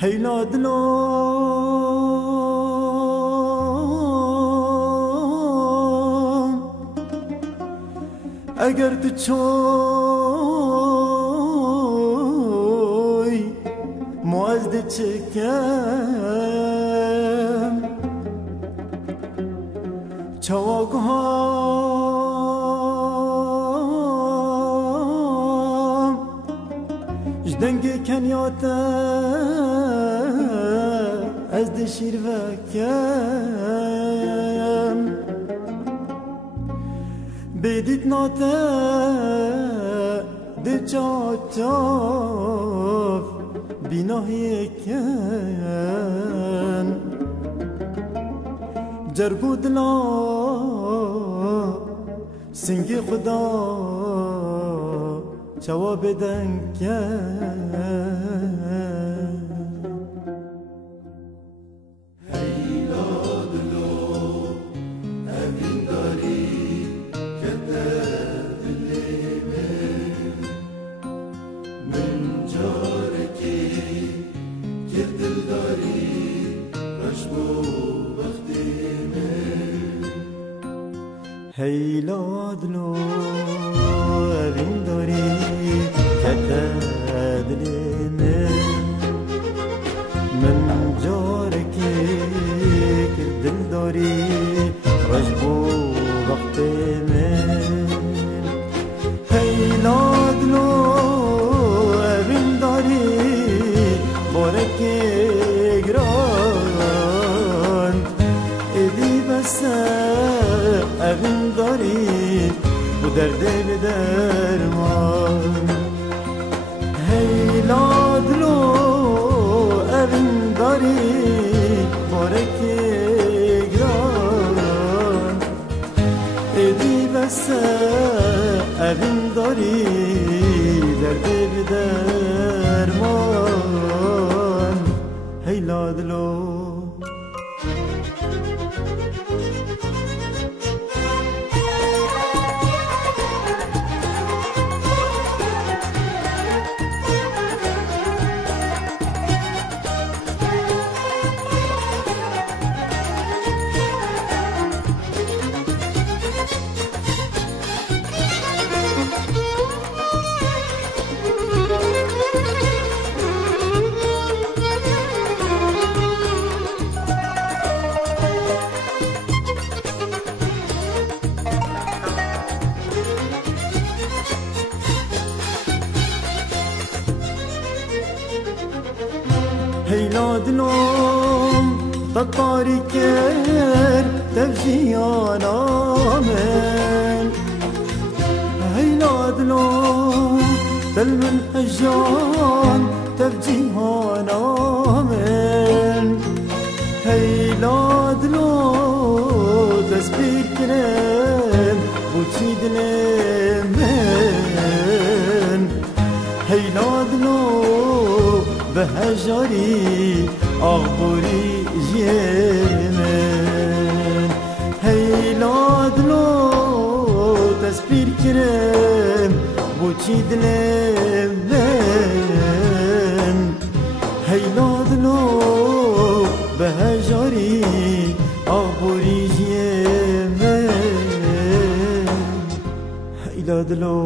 هيلا دلو اگر تچوی موازد چکم چواگهم جدنگ کنیاتا از دشیر وکم بدید ناتا ده چاچاف بیناهی کن جرگو دلا سنگ خدا جواب دن کن هيلا دلو أبين داري كتادلين من جارك كدل داري رجبو وقت من هيلا دلو أبين داري بارك جران إدي بس أبين داري ودرد بدرمان هيلا دلو أبين داري بارك جران إدي بس أبين داري درد بدرمان هيلا دلو هيلا دلوم تطاري كر تفجيانا من هيلا دلوم تلمن حجان تفجيانا من هيلا دلوم تسبير كرم بوشي دلمن هيلا دلوم بهجاري أغبوري جيمن هيلا دلو تسبير كرم بوشي دلمن هيلا دلو بهجاري أغبوري جيمن هيلا دلو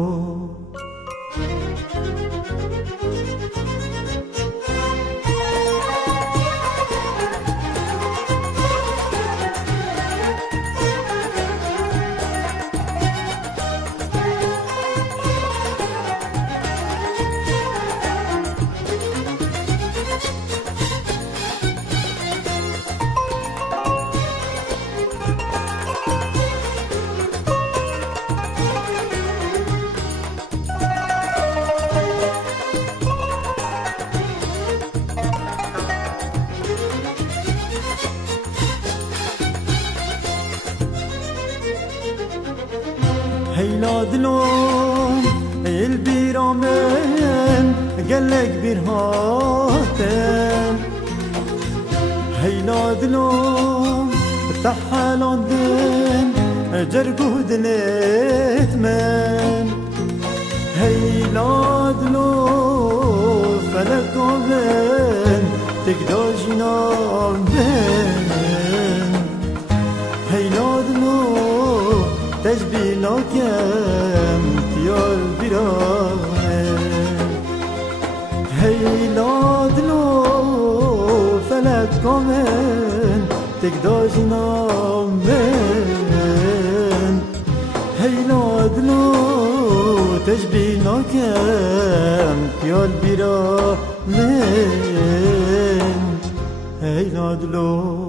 هيلا دلوم البيرا من قالك برهاتم هيلا دلوم تحالون دن جرقو دلت من هيلا دلوم فلك من تقداجنا من هيلا دلوم تجبينا كم تيال برامن هيلا دلوم فلك من تقداجنا من هيلا دلوم تجبينا كم تيال برامن هيلا دلوم